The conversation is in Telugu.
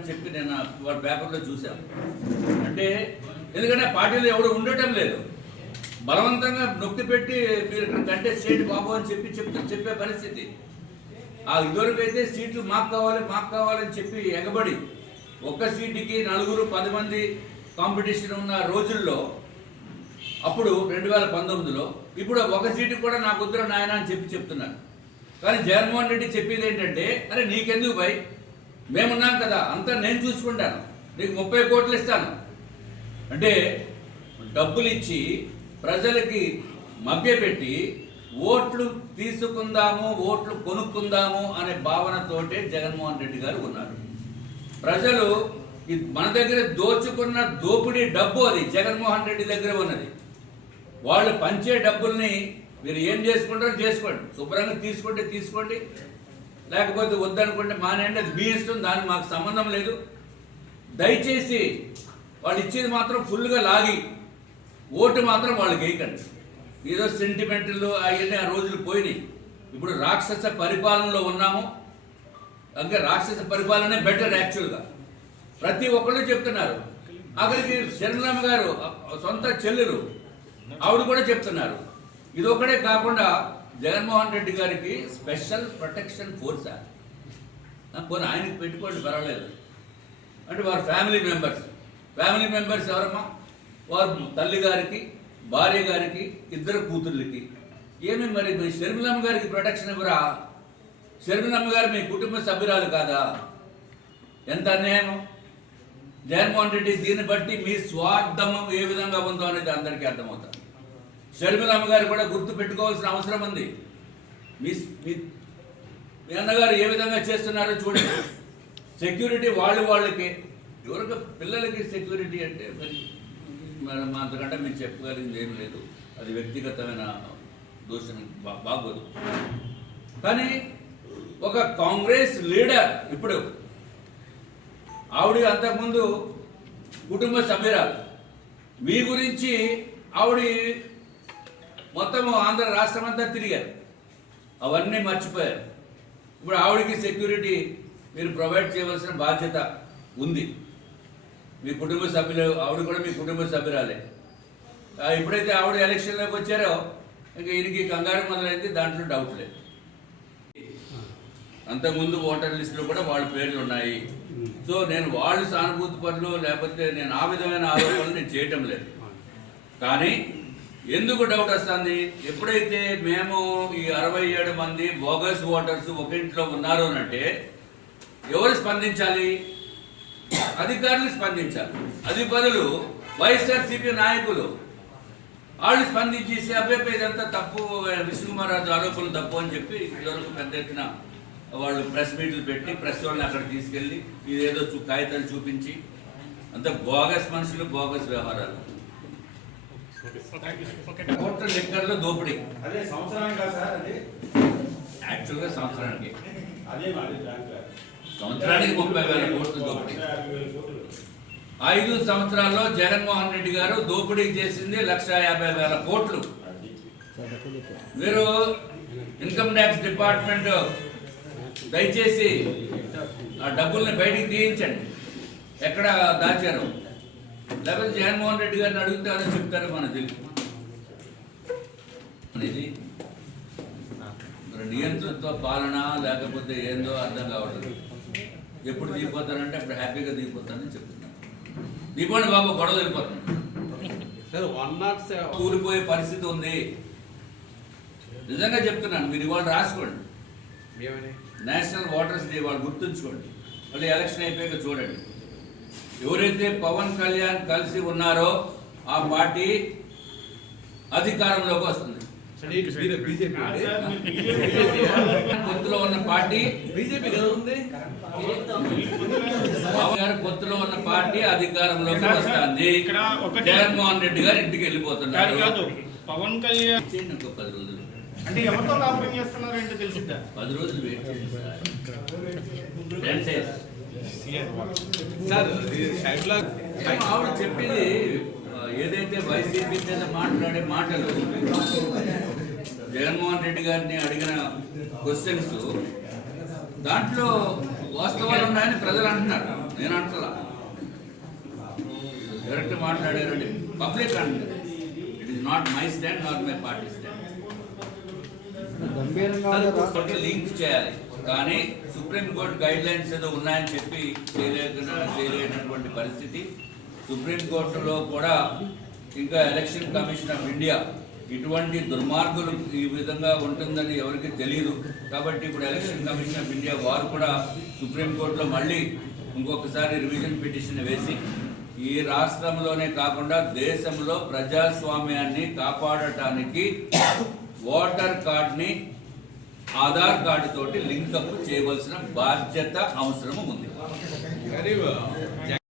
చేస్తానని చెప్పి నేను వాళ్ళ పేపర్లో చూశాను. అంటే ఎందుకంటే పార్టీలో ఎవడు ఉండటం లేదు, బలవంతంగా నొక్కి పెట్టి మీరు ఇక్కడ కంటెస్ట్ చేయండి బాబు అని చెప్పే పరిస్థితి. ఆ ఇదివరకు అయితే సీట్లు మాకు కావాలని చెప్పి ఎగబడి ఒక్క సీటుకి 4-10 మంది కాంపిటీషన్ ఉన్న రోజుల్లో అప్పుడు 2019లో ఇప్పుడు ఒక సీటుకి కూడా నాకు వద్దురా నాయన అని చెప్తున్నారు. కానీ జగన్మోహన్ రెడ్డి చెప్పేది ఏంటంటే, అరే నీకెందుకు భయ్, మేమున్నాం కదా, అంతా నేను చూసుకుంటాను, నీకు 30 కోట్లు ఇస్తాను అంటే డబ్బులు ఇచ్చి ప్రజలకి మభ్యపెట్టి ఓట్లు తీసుకుందాము, ఓట్లు కొనుక్కుందాము అనే భావనతోటే జగన్మోహన్ రెడ్డి గారు ఉన్నారు. ప్రజలు మన దగ్గర దోచుకున్న దోపిడీ డబ్బు అది జగన్మోహన్ రెడ్డి దగ్గర ఉన్నది. వాళ్ళు పంచే డబ్బుల్ని మీరు ఏం చేసుకుంటారో చేసుకోండి, శుభ్రంగా తీసుకుంటే తీసుకోండి, లేకపోతే వద్దనుకుంటే మానేయండి, అది మీ ఇష్టం, దానికి మాకు సంబంధం లేదు. దయచేసి వాళ్ళు ఇచ్చేది మాత్రం ఫుల్గా లాగి ఓటు మాత్రం వాళ్ళకి వేయకండి. ఏదో సెంటిమెంటల్ అవన్నీ ఆ రోజులు పోయినాయి. ఇప్పుడు రాక్షస పరిపాలనలో ఉన్నాము. అంటే రాక్షస పరిపాలనే బెటర్ యాక్చువల్గా. ప్రతి ఒక్కళ్ళు చెప్తున్నారు. అక్కడికి శర్మిలమ్మ గారు సొంత చెల్లెలు ఆవిడ కూడా చెప్తున్నారు. ఇది ఒకటే కాకుండా జగన్మోహన్ రెడ్డి గారికి స్పెషల్ ప్రొటెక్షన్ ఫోర్స్ పోనీ ఆయనకి పెట్టుకోండి పర్వాలేదు. అంటే వారి ఫ్యామిలీ మెంబర్స్ ఎవరమ్మా, వారు తల్లి గారికి, భార్య గారికి, 2 కూతుర్లకి. ఏమి మరి మీ షర్మిలమ్మ గారికి ప్రొటెక్షన్ ఇవ్వరా? షర్మిలమ్మ గారు మీ కుటుంబ సభ్యురాలు కాదా? ఎంత అన్యాయం. జగన్మోహన్ రెడ్డి దీన్ని బట్టి మీ స్వార్థం ఏ విధంగా ఉందో అనేది అందరికీ అర్థమవుతుంది. షర్మిలమ్మ గారు కూడా గుర్తు పెట్టుకోవాల్సిన అవసరం ఉంది. మీ అన్నగారు ఏ విధంగా చేస్తున్నారో చూడండి. సెక్యూరిటీ వాళ్ళకి ఎవరికి పిల్లలకి సెక్యూరిటీ అంటే మరి అంతకంటే మీరు చెప్పగలిగింది ఏం లేదు, అది వ్యక్తిగతమైన దోషం బాగోదు. కానీ ఒక కాంగ్రెస్ లీడర్, ఇప్పుడు ఆవిడ అంతకుముందు కుటుంబ సభ్యురాలు, మీ గురించి ఆవిడ మొత్తం ఆంధ్ర రాష్ట్రం అంతా తిరిగారు, అవన్నీ మర్చిపోయారు. ఇప్పుడు ఆవిడకి సెక్యూరిటీ మీరు ప్రొవైడ్ చేయవలసిన బాధ్యత ఉంది. మీ కుటుంబ సభ్యులు, ఆవిడ కూడా మీ కుటుంబ సభ్యురాలే. ఎప్పుడైతే ఆవిడ ఎలక్షన్లోకి వచ్చారో ఇంకా ఈయనకి కంగారు మొదలైంది, దాంట్లో డౌట్ లేదు. అంతకుముందు ఓటర్ లిస్టులో కూడా వాళ్ళ పేర్లు ఉన్నాయి. సో నేను వాళ్ళు సానుభూతి పనులు లేకపోతే నేను ఆ విధమైన ఆరోపణలు నేను చేయటం లేదు. కానీ ఎందుకు డౌట్ వస్తుంది, ఎప్పుడైతే మేము ఈ 67 మంది బోగస్ ఓటర్స్ ఒక ఇంట్లో ఉన్నారు అంటే ఎవరు స్పందించాలి? అధికారులు స్పందించాలి. అది బదులు వైఎస్ఆర్సీపీ నాయకులు వాళ్ళు స్పందించేసి అబ్బాయి ఇదంతా తప్పు, విష్ణుకుమార్ రాజు ఆరోపణలు తప్పు అని చెప్పి ఇదివరకు పెద్ద ఎత్తున వాళ్ళు ప్రెస్ మీట్లు పెట్టి ప్రెస్ వాళ్ళని అక్కడ తీసుకెళ్ళి ఇదేదో కాగితాలు చూపించి అంత బోగస్ మనుషులు, బోగస్ వ్యవహారాలు. కోట్ల లెక్కర్లో దోపిడీ. యాక్చువల్గా సంవత్సరానికి 30,000 కోట్లు దోపిడీ. 5 సంవత్సరాల్లో జగన్మోహన్ రెడ్డి గారు దోపిడీ చేసింది 1,50,000 కోట్లు. మీరు ఇన్కమ్ ట్యాక్స్ డిపార్ట్మెంట్ దయచేసి ఆ డబ్బుల్ని బయటికి తీయించండి, ఎక్కడ దాచారు. లేకపోతే జగన్మోహన్ రెడ్డి గారిని అడిగితే అని చెప్తారు మనకు తెలియదు. ఇది నియంత్రణతో పాలన లేకపోతే ఏందో అర్థం కావట్లేదు. ఎప్పుడు దిగిపోతారంటే అప్పుడు హ్యాపీగా దిగిపోతానని చెప్తున్నాను. దిగిపోండి బాబు, గొడవ వెళ్ళిపోతుంది. కూలిపోయే పరిస్థితి ఉంది. నిజంగా చెప్తున్నాను, మీరు ఇవాళ రాసుకోండి. నేషనల్ వాటర్స్ డే వాళ్ళు గుర్తుంచుకోండి. మళ్ళీ ఎలక్షన్ అయిపోయాక చూడండి. ఎవరైతే పవన్ కళ్యాణ్ కలిసి ఉన్నారో ఆ పార్టీ అధికారంలోకి వస్తుంది. పొత్తులో ఉన్న పార్టీ పొత్తులో ఉన్న పార్టీ అధికారంలోకి వస్తుంది. జగన్మోహన్ రెడ్డి గారు ఇంటికి వెళ్ళిపోతున్నారు. పవన్ కళ్యాణ్ 10 రోజులు అంటే ఎవరితో లాభం చేస్తున్నారు అంటే తెలిసిందా? 10 రోజులు వెయిట్ ఆవిడ చెప్పింది ఏదైతే వైసీపీ మీద మాట్లాడే మాటలు, జగన్మోహన్ రెడ్డి గారిని అడిగిన క్వశ్చన్స్ దాంట్లో వాస్తవాలు ఉన్నాయని ప్రజలు అంటున్నారు. నేను అంటలా, డైరెక్ట్ మాట్లాడారండి పబ్లిక్ అంటే it is not my stand, not my party stand. Link చేయాలి కానీ సుప్రీంకోర్టు గైడ్ లైన్స్ ఏదో ఉన్నాయని చెప్పి చేయలేనటువంటి పరిస్థితి. సుప్రీంకోర్టులో కూడా ఇంకా ఎలక్షన్ కమిషన్ ఆఫ్ ఇండియా ఇటువంటి దుర్మార్గులు ఈ విధంగా ఉంటుందని ఎవరికి తెలియదు. కాబట్టి ఇప్పుడు ఎలక్షన్ కమిషన్ ఆఫ్ ఇండియా వారు కూడా సుప్రీంకోర్టులో మళ్ళీ ఇంకొకసారి రివిజన్ పిటిషన్ వేసి ఈ రాష్ట్రంలోనే కాకుండా దేశంలో ప్రజాస్వామ్యాన్ని కాపాడటానికి ఓటర్ కార్డ్ని ఆధార్ కార్డు తోటి లింకప్ చేయవలసిన బాధ్యత అవసరం ఉంది.